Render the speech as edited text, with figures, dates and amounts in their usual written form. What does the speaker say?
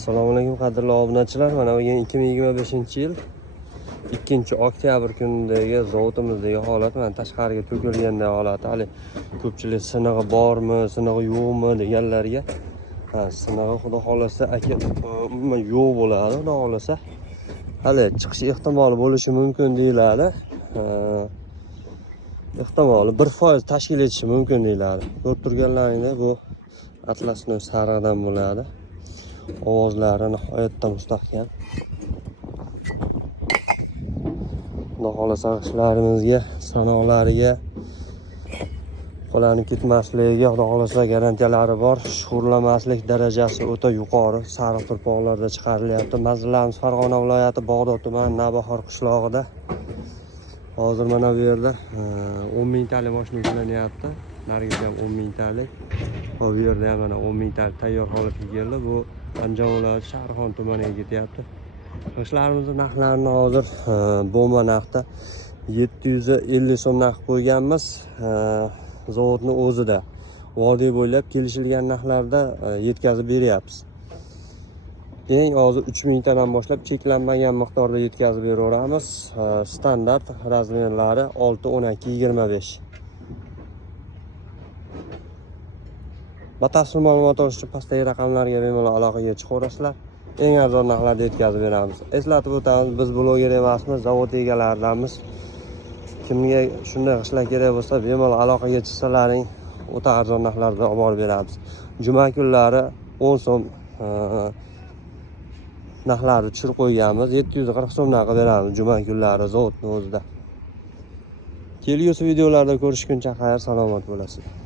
Assalomu alaykum qadrli obunachilar. Mana bu 2025-yil 2-oktyabr kunidagi zavodimizdagi holat, mana tashqariga to'kilganda holat. Hali ko'pchilik sinig'i bormi, sinig'i yo'qmi deganlarga, sinig'i xudo xolasa aka umuman yo'q bo'ladi, xudo xolasa. Hali chiqish ehtimoli bo'lishi mumkin deyiladi. Ehtimoli 1% tashkil etishi mumkin deyiladi. Ko'rib turganlaringdek bu atlasni sarig'idan bo'ladi. Ovozlari nihoyatda mustahkam. Xudo xolasa ishlarimizga, sanoqlariga qo'lanib ketmasligiga xudo xolasa garantiyalari bor. Sho'rlamaslik darajasi o'ta yuqori sariq turpoqlarda chiqarilyapti. Manzillarimiz Farg'ona viloyati Bog'dod tumani Navbahor qishlog'ida. Hozir mana bu yerda 10 mingtalik mashina yuklanyapti. Narigida ham 10 mingtalik. Bu yerda ham mana 10 mingtalik tayyor holatga keldi. Bu Andijon viloyati Shahrixon tumaniga ketyapti. Ishlarimizni narxlarini hozir bomba narxda 750 so'm narx qo'yganmiz. Zavodning o'zida vodiy bo'ylab kelishilgan narxlarda yetkazib beryapmiz. Eng hozir 3000 tadan boshlab cheklanmagan miqdorda yetkazib beraveramiz. Standart razmerlari 6, 12, 25. Batafsil ma'lumot olish uchun pastdagi raqamlarga bemalol aloqaga chiqaverasizlar. Eng arzon narxlarda yetkazib beramiz. Eslatib o'tamiz, biz bloger emasmiz, zavod egalaridanmiz. Kimga shunday ishlar kerak bo'lsa, bemalol aloqaga chiqsalaring, o'ta arzon narxlarda olib borib beramiz. Juma kunlari 10 so'm narxlarni tushirib qo'yganmiz. 740 so'mdan qilib beramiz juma kunlari zavodning o'zida. Kelgusi videolarda ko'rishguncha xayr, salomat bo'lasizlar.